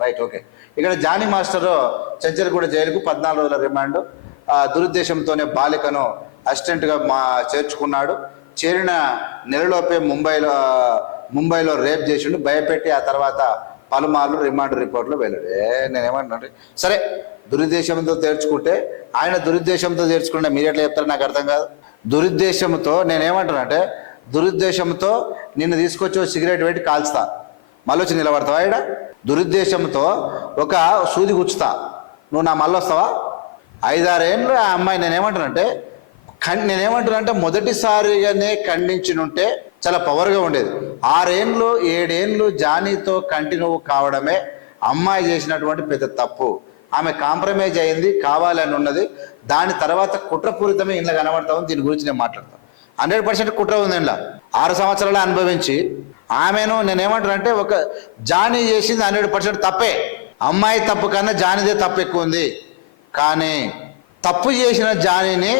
Right okay ఇక్కడ Johnny master Chanchalguda జైలుకు పద్నాలుగు రోజుల రిమాండ్. ఆ, దురుద్దేశంతోనే బాలికను అసిస్టెంట్గా మా చేర్చుకున్నాడు. చేరిన నెలలోపే ముంబైలో ముంబైలో రేప్ చేసిండు. భయపెట్టి ఆ తర్వాత పలుమార్లు రిమాండ్ రిపోర్ట్లో వెళ్ళాడు. ఏ నేనేమంటున్నా సరే దురుద్దేశంతో తెరుచుకుంటే ఆయన దురుద్దేశంతో తెరుచుకుంటే మీరు ఎట్లా చెప్తారు నాకు అర్థం కాదు. దురుద్దేశంతో నేనేమంటున్నానంటే దురుద్దేశంతో నిన్ను తీసుకొచ్చి సిగరెట్ పెట్టి కాల్స్తా. మళ్ళీ వచ్చి నిలబడతావా ఇక్కడ దురుద్దేశంతో ఒక సూది గుచ్చుతా. నువ్వు నా మళ్ళీ వస్తావా ఐదారేళ్ళు ఆ అమ్మాయి నేనేమంటానంటే ఖండ్ నేనేమంటానంటే మొదటిసారిగానే ఖండించినుంటే చాలా పవర్గా ఉండేది. ఆరేండ్లు ఏడేండ్లు జానీతో కంటిన్యూ కావడమే అమ్మాయి చేసినటువంటి పెద్ద తప్పు. ఆమె కాంప్రమైజ్ అయింది కావాలని ఉన్నది. దాని తర్వాత కుట్రపూరితమే ఇంట్లో కనబడతాం దీని గురించి నేను మాట్లాడతాను హండ్రెడ్ పర్సెంట్ కుట్ర ఉంది ఇంట్లో ఆరు సంవత్సరాలు అనుభవించి ఆమెను నేనేమంటానంటే ఒక జానీ చేసింది హండ్రెడ్ పర్సెంట్ తప్పే. అమ్మాయి తప్పు కన్నా జానీదే తప్పు ఎక్కువ ఉంది కానీ తప్పు చేసిన జానీని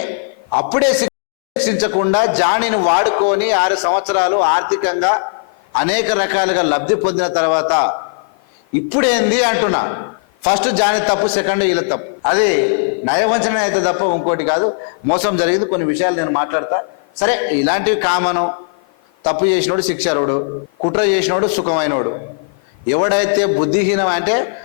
అప్పుడే శిక్షించకుండా జానీని వాడుకొని ఆరు సంవత్సరాలు ఆర్థికంగా అనేక రకాలుగా లబ్ధి పొందిన తర్వాత ఇప్పుడేంది అంటున్నా. ఫస్ట్ జాని తప్పు సెకండ్ వీళ్ళ తప్పు. అది నయవంచన అయితే తప్ప ఇంకోటి కాదు. మోసం జరిగింది. కొన్ని విషయాలు నేను మాట్లాడతా. సరే ఇలాంటివి కామను. తప్పు చేసినోడు శిక్షరుడు కుట్ర చేసినోడు సుఖమైనోడు. ఎవడైతే బుద్ధిహీనం అంటే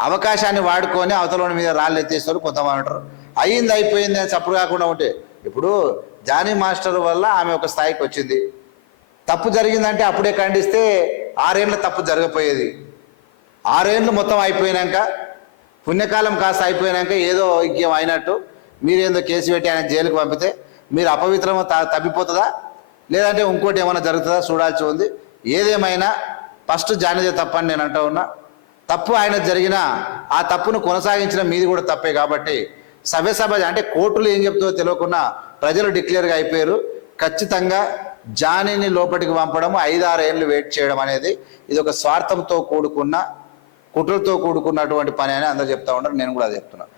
అవకాశాన్ని వాడుకొని అవతలని మీద రాళ్ళు ఎత్తేస్తారు కొంతమంది ఉంటారు. అయింది అయిపోయింది అని చప్పుడు కాకుండా ఉంటే ఇప్పుడు జానీ మాస్టర్ వల్ల ఆమె ఒక స్థాయికి వచ్చింది. తప్పు జరిగిందంటే అప్పుడే ఖండిస్తే ఆరేళ్ళ తప్పు జరగపోయేది. ఆరేళ్ళు మొత్తం అయిపోయినాక పుణ్యకాలం కాస్త అయిపోయినాక ఏదో ఇంకేం అయినట్టు మీరేందో కేసు పెట్టి ఆయన జైలుకి పంపితే మీరు అపవిత్రమ త- తప్పిపోతుందా? లేదంటే ఇంకోటి ఏమైనా జరుగుతుందా? చూడాల్సి ఉంది. ఏదేమైనా ఫస్ట్ జానిదే తప్పని నేను అంటూ ఉన్నా. తప్పు ఆయన జరిగిన ఆ తప్పును కొనసాగించిన మీది కూడా తప్పే కాబట్టి సభ్య సభ అంటే కోర్టులు ఏం చెప్తుందో తెలియకుండా ప్రజలు డిక్లేర్గా అయిపోయారు. ఖచ్చితంగా జానీని లోపలికి పంపడం ఐదారు ఏళ్ళు వెయిట్ చేయడం అనేది ఇది ఒక స్వార్థంతో కూడుకున్న కుట్రతో కూడుకున్నటువంటి పని అని అందరూ చెప్తా ఉంటారు నేను కూడా అది చెప్తున్నాను